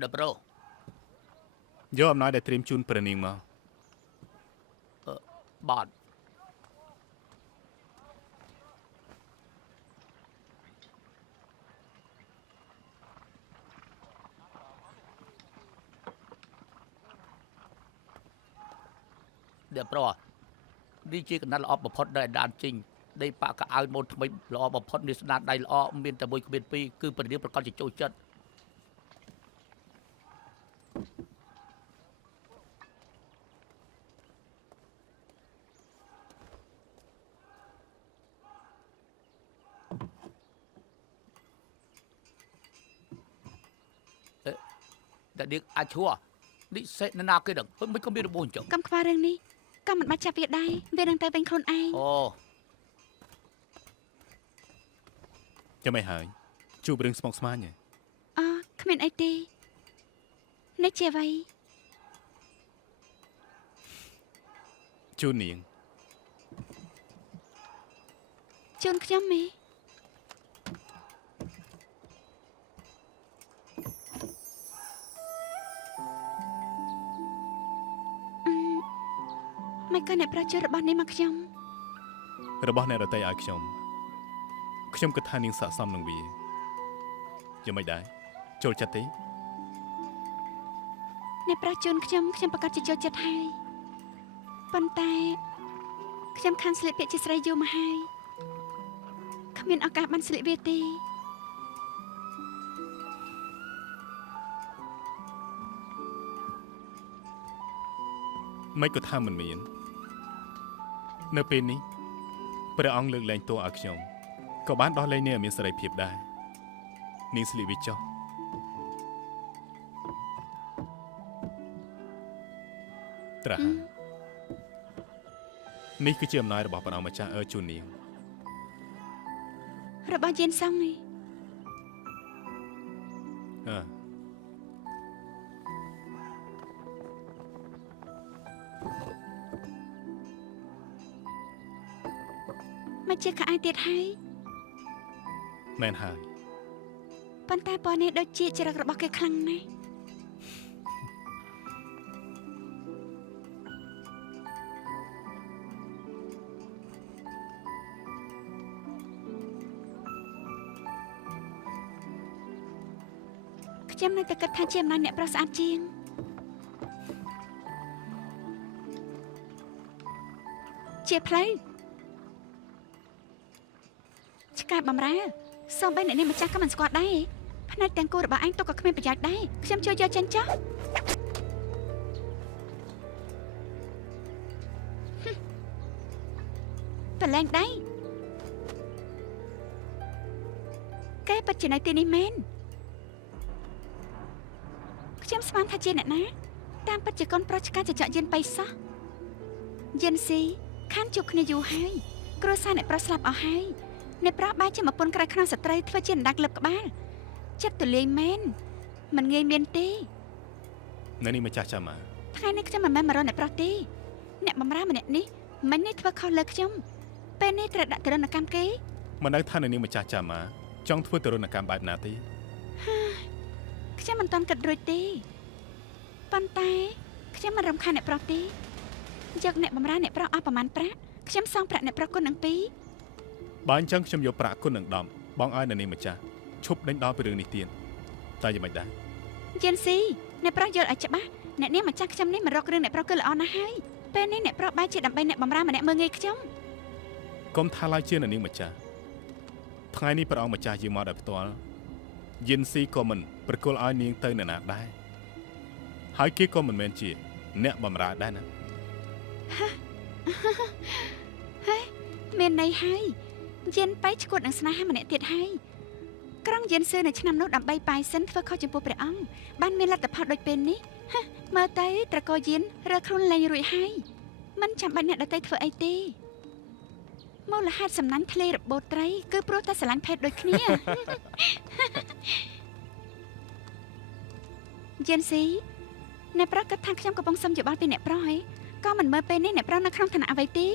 ដល់ប្រុស យកអំណោយដែលត្រៀមជូនព្រះនាងមក បត់ដល់ប្រុសនេះជាកណ្ដាលល្អបំផុតដែលដានជីងដីប៉ាក់កៅអៅម៉ូនថ្មីល្អបំផុតនេះស្នាដៃល្អមានតែមួយគ្មានពីរគឺព្រះនាងប្រកាសជាចូលចិត្តតែនាងអាចឈួរនេះសេនណាគេដឹងមិនក៏មានរបួសអញ្ចឹង កុំខ្វល់រឿងនេះកុំមិនបាច់ចាប់វាដែរវានឹងទៅវិញខ្លួនឯង អូ ចាំមិនហើយជួបរឿងស្មុគស្មាញហ៎ អូគ្មានអីទេនេះជាអ្វី ជូននាង ជូនខ្ញុំមេមិនក៏អ្នកប្រជុំរបស់នេះមកខ្ញុំ របស់អ្នករតីឲ្យខ្ញុំគិតថានាងស័ក្តិសមនឹងវាយ៉ាងមិនដែរចូលចិត្តទេ អ្នកប្រជុំខ្ញុំប្រកាសជាចូលចិត្តហើយប៉ុន្តែខ្ញុំខានស្លៀកពាក់ជាស្រីយូរមកហើយគ្មានឱកាសបានស្លៀកវាទេ មិនក៏ថាមិនមាននៅពេលនេះព្រះអង្គលើកលែងទោសឲ្យខ្ញុំក៏បានដោះលែងនាងឲ្យមានសេរីភាពដែរនាងស្លៀកវាចុះ ត្រាស់ហើយនេះគឺជាអំណាចរបស់ព្រះអង្គម្ចាស់ជូននាង របស់យេនសងនេះ អើ មកជាខោអាយទៀតហើយ មែនហើយ ប៉ុន្តែពណ៌នេះដូចជាចរិតរបស់គេខ្លាំងណាស់ខ្ញុំនៅតែគិតថាជាអំណាចអ្នកប្រុសស្អាតជាងជាផ្លូវឆ្កែបំរើសូម្បីអ្នកនេះម្ចាស់ក៏មិនស្គាល់ដែរផ្នែកទាំងគូរបស់អញទុកក៏គ្មានប្រយោជន៍ដែរខ្ញុំជួយយកចិនចុះប្រឡែងដៃកែពិតជានៅទីនេះមែនខ្ញុំស្មានថាជាអ្នកណាតាមពិតជាកូនប្រុសឆ្កែចចកយិនបៃសោះយិនស៊ីខានជួបគ្នាយូរហើយគ្រួសារអ្នកប្រុសស្លាប់អស់ហើយអ្នកប្រុសបែរជាមកពន្ធក្រៅខ្នងស្ត្រីធ្វើជាអណ្ដាក្លឹបក្បាលចិត្តទូលាយមែនមិនងាយមានទេ នៅនេះម្ចាស់ចាំមក ថ្ងៃនេះខ្ញុំមិនមែនមករកអ្នកប្រុសទេអ្នកបំរើម្នាក់នេះមិញនេះធ្វើខុសលើខ្ញុំពេលនេះត្រូវដាក់ទរណកម្មគេ មិននៅថានៅនេះម្ចាស់ចាំមកចង់ធ្វើទរណកម្មបែបណាទេ ខ្ញុំមិនទាន់គិតរួចទេប៉ុន្តែខ្ញុំមិនរំខានអ្នកប្រុសទេយកអ្នកបំរើអ្នកប្រុសអស់ប្រមាណប្រាក់ខ្ញុំសងប្រាក់អ្នកប្រុសគុណនឹង2 បើអញ្ចឹងខ្ញុំយកប្រាក់គុណនឹង10បងឲ្យនៅនេះម្ចាស់ឈប់ដេញដោលពីរឿងនេះទៀតតែយ៉ាងម៉េចដែរ យិនស៊ីអ្នកប្រុសយល់ឲ្យច្បាស់អ្នកនាងម្ចាស់ខ្ញុំនេះមករករឿងអ្នកប្រុសគឺល្អណាស់ហើយពេលនេះអ្នកប្រុសបែរជាដើម្បីអ្នកបំរើម្នាក់មើងងាយខ្ញុំ កុំថាឡើយជានៅនេះម្ចាស់ថ្ងៃនេះព្រះអង្គម្ចាស់យាងមកដោយផ្ទាល់យិនស៊ីក៏មិនប្រគល់ឲ្យនាងទៅអ្នកណាដែរហើយគេក៏មិនមែនជាអ្នកបំរើដែរណា មានន័យហើយយិនបៃឈួតនឹងស្នេហាម្នាក់ទៀតហើយក្រុងយិនស៊ឺនៅឆ្នាំនោះដើម្បីប៉ាយសិនធ្វើខុសចំពោះព្រះអង្គបានមានលទ្ធផលដូចពេលនេះមើលទៅត្រកូលយិនរើខ្លួនលែងរួចហើយមិនចាំបាច់អ្នកដទៃធ្វើអីទេមូលហេតុសំណាញ់ធ្លេរបូតត្រីគឺព្រោះតែស្រឡាញ់ភេទដូចគ្នា យិនស៊ីអ្នកប្រុសគិតថាខ្ញុំកំពុងសុំយោបល់ពីអ្នកប្រុសហើយក៏មិនមើលពេលនេះអ្នកប្រុសនៅក្នុងឋានៈអ្វីទេ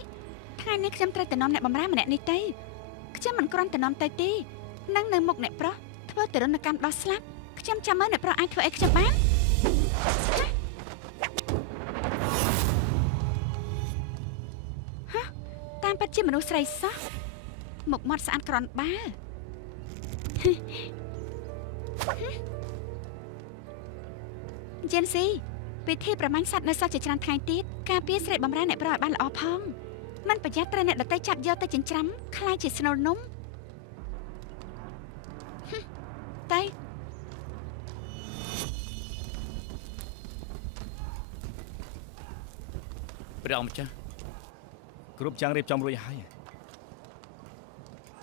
ថ្ងៃនេះខ្ញុំត្រូវទៅនាំអ្នកបម្រើម្នាក់នេះទៅខ្ញុំមិនគ្រាន់តែនាំទៅទេនឹងនៅមុខអ្នកប្រុសធ្វើទរណកម្មដោះស្លាប់ខ្ញុំចាំមើលអ្នកប្រុសអាចធ្វើអីខ្ញុំបានហ៎តាមពិតជាមនុស្សស្រីសោះមុខមាត់ស្អាតក្រនបើយិនស៊ីពិធីប្រមាញ់សត្វនៅសោះជាច្រើនថ្ងៃទៀតការពារស្រីបំរើអ្នកប្រុសឲ្យបានល្អផងមិនប្រយ័ត្នត្រូវអ្នកដទៃចាប់យកទៅចិញ្ច្រាំខ្លាចជាស្នូលនំតែ ព្រះអង្គម្ចាស់ គ្រប់យ៉ាងរៀបចំរួចហើយ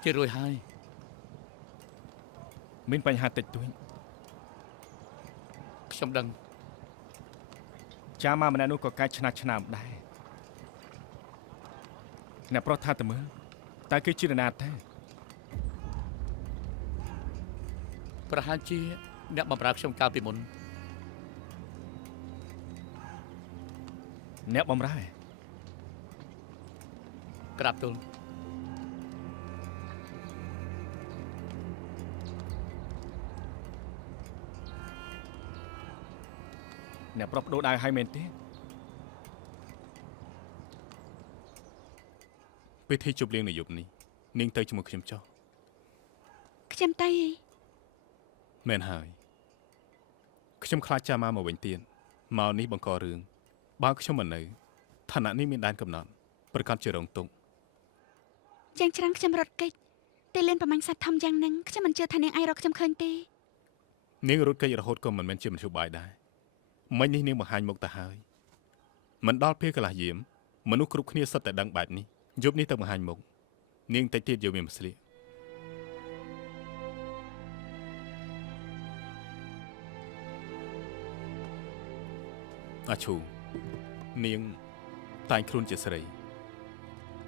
ជារួចហើយ មានបញ្ហាតិចតួច ខ្ញុំដឹង ចាមកម្នាក់នោះក៏កាច់ឆ្នាស់ឆ្នាមដែរអ្នកប្រុសថាតើមើលតើគេជានរណាទេ ប្រហែលជាអ្នកបម្រើខ្ញុំកាលពីមុន អ្នកបំរើ ក្រាបទូល អ្នកប្រុសបដូរដៅឲ្យមែនទេ ពិធីជប់លៀងនៅយប់នេះនាងទៅជាមួយខ្ញុំចុះ ខ្ញុំទៅ មែនហើយខ្ញុំខ្លាចចាំមកវិញទៀតមកនេះបង្ករឿងបើខ្ញុំមិននៅឋានៈនេះមានដែនកំណត់ប្រកាសជារងទុក្ខ យ៉ាងច្រើនខ្ញុំរត់គេចតែលៀនប្រមាញ់សត្វធំយ៉ាងហ្នឹងខ្ញុំមិនជឿថានាងអាចរកខ្ញុំឃើញទេ នាងរត់គេចរហូតក៏មិនមែនជាមធ្យោបាយដែរមិញនេះនាងបង្ហាញមុខទៅហើយមិនដល់ពេលកន្លះយាមមនុស្សគ្រប់គ្នាសុទ្ធតែដឹងបែបនេះយប់នេះទៅបង្ហាញមុខនាងតិចទៀតយកមានមកស្លៀកអាឈូ នាងតែងខ្លួនជាស្រី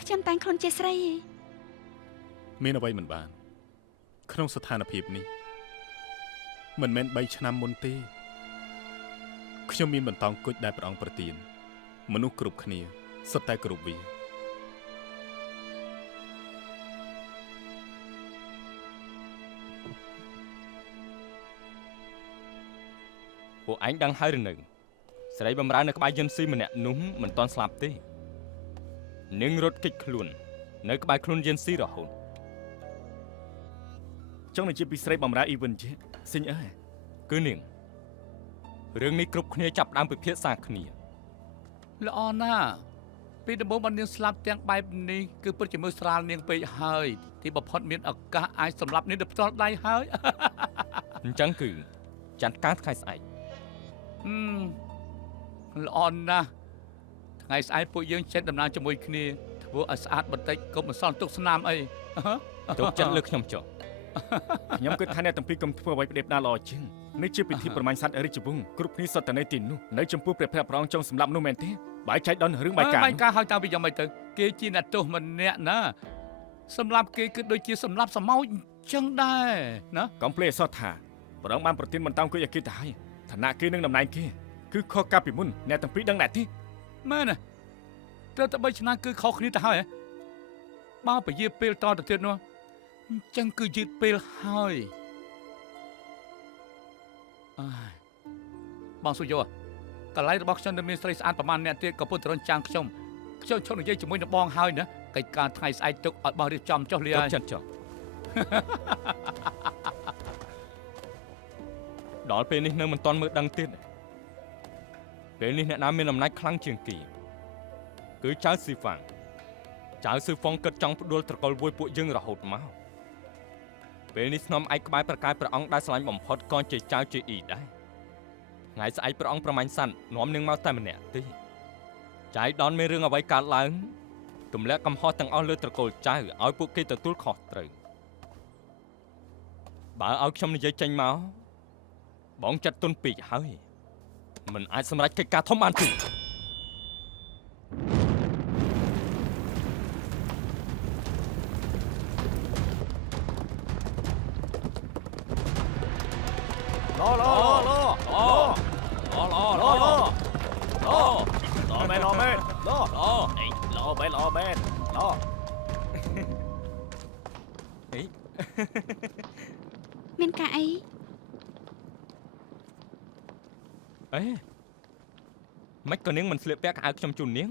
ខ្ញុំតែងខ្លួនជាស្រី មានអ្វីមិនបានក្នុងស្ថានភាពនេះមិនមែន3ឆ្នាំមុនទេខ្ញុំមានបន្តោងគុជដែលព្រះអង្គប្រទានមនុស្សគ្រប់គ្នាសុទ្ធតែគ្រប់វា ពួកឯងដឹងហើយឬនៅស្រីបំរើនៅក្បែរយិនស៊ីម្នាក់នោះមិនទាន់ស្លាប់ទេនឹងរត់គេចខ្លួននៅក្បែរខ្លួនយិនស៊ីរហូត ចង់និយាយពីស្រីបំរើអ៊ីវិនជាសិញអើយ គឺនាងរឿងនេះគ្រប់គ្នាចាប់ផ្ដើមពិភាក្សាគ្នា ល្អណាស់ពីដំបូងបាននាងស្លាប់ទាំងបែបនេះគឺពិតជាមើលស្រាលនាងពេកហើយទីបំផុតមានឱកាសអាចសម្លាប់នាងដោយផ្ទាល់ដៃហើយ អញ្ចឹងគឺច័ន្ទការថ្ងៃស្អែក ល្អណាស់ថ្ងៃស្អែកពួកយើងចេញដំណើរជាមួយគ្នាធ្វើឲ្យស្អាតបន្តិចកុំបន្សល់ទុកស្នាមអី ទុកចិត្តលើខ្ញុំចុះ ខ្ញុំគិតថាអ្នកទាំងពីរកុំធ្វើអ្វីផ្ដេសផ្ដាល់ល្អជាងនេះជាពិធីប្រមាញ់សត្វរាជវង្សគ្រប់គ្នាសុទ្ធតែនៅទីនោះនៅចំពោះព្រះព្រះអង្គចង់សម្លាប់នោះមែនទេបាយចែកដល់រឿងបាយការ បាយការហើយតាំងពីយ៉ាងម៉េចទៅគេជាអ្នកទោសម្នាក់ណាសម្រាប់គេគឺដូចជាសម្រាប់សមោចអញ្ចឹងដែរណា កំភ្លេចអសតថាព្រះអង្គបានប្រទានបន្តោងគុជឲ្យគេទៅហើយឋានៈគេនឹងតំណែងគេគឺខុសកាលពីមុនអ្នកទាំងពីរដឹងដែរទេ មែនទេត្រូវតែ3ឆ្នាំគឺខុសគ្នាទៅហើយបើពជាពេលតទៅទៀតនោះអញ្ចឹងគឺយឺតពេលហើយបងសុយោកន្លែងរបស់ខ្ញុំនៅមានស្រីស្អាតប្រមាណអ្នកទៀតក៏ពុតរន់ចាំងខ្ញុំឈប់និយាយជាមួយនឹងបងហើយណាកិច្ចការថ្ងៃស្អែកទុកឲ្យបងរៀបចំចុះលា ទុក ហើយ ចិត្តចុះ ដល់ពេលនេះនៅមិនទាន់មើលដឹងទៀតពេលនេះអ្នកណាមានអំណាចខ្លាំងជាងគេគឺចៅស៊ីហ្វាំងចៅស៊ឺហ្វុងគិតចង់ផ្ដួលត្រកូលមួយពួកយើងរហូតមកពេលនេះស្នំឯកក្បែរប្រកាយព្រះអង្គដែលឆ្លាញ់បំផុតក៏ជាចៅជាអ៊ីដែរថ្ងៃស្អែកព្រះអង្គប្រមាញ់សัตว์នាំនឹងមកតែម្នាក់ទេចៃដនមានរឿងអ្វីកើតឡើងទម្លាក់កំហុសទាំងអស់លើត្រកូលចៅឲ្យពួកគេទទួលខុសត្រូវបើឲ្យខ្ញុំនិយាយចេញមកបងចាត់ទុនពេកហើយមិនអាចសម្រេចកិច្ចការធំបានទេ ឡឡឡឡឡឡឡឡឡមែនឡមែនឡអីឡមែនឡមែនឡ អី មានការអី អេមិនក៏នាងមិនស្លៀកពាក់ខោអាវខ្ញុំជូននាង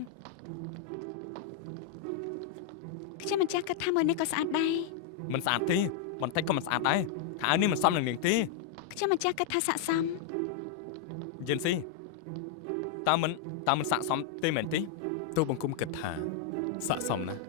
ខ្ញុំមិនចាស់គិតថាមួយនេះក៏ស្អាតដែរ មិនស្អាតទេបន្តិចក៏មិនស្អាតដែរខោអាវនេះមិនសមនឹងនាងទេ ខ្ញុំមិនចាស់គិតថាស័ក្តិសម យិនស៊ីតើមិនស័ក្តិសមទេមែនទេ ទូបង្គំគិតថាស័ក្តិសមណាស់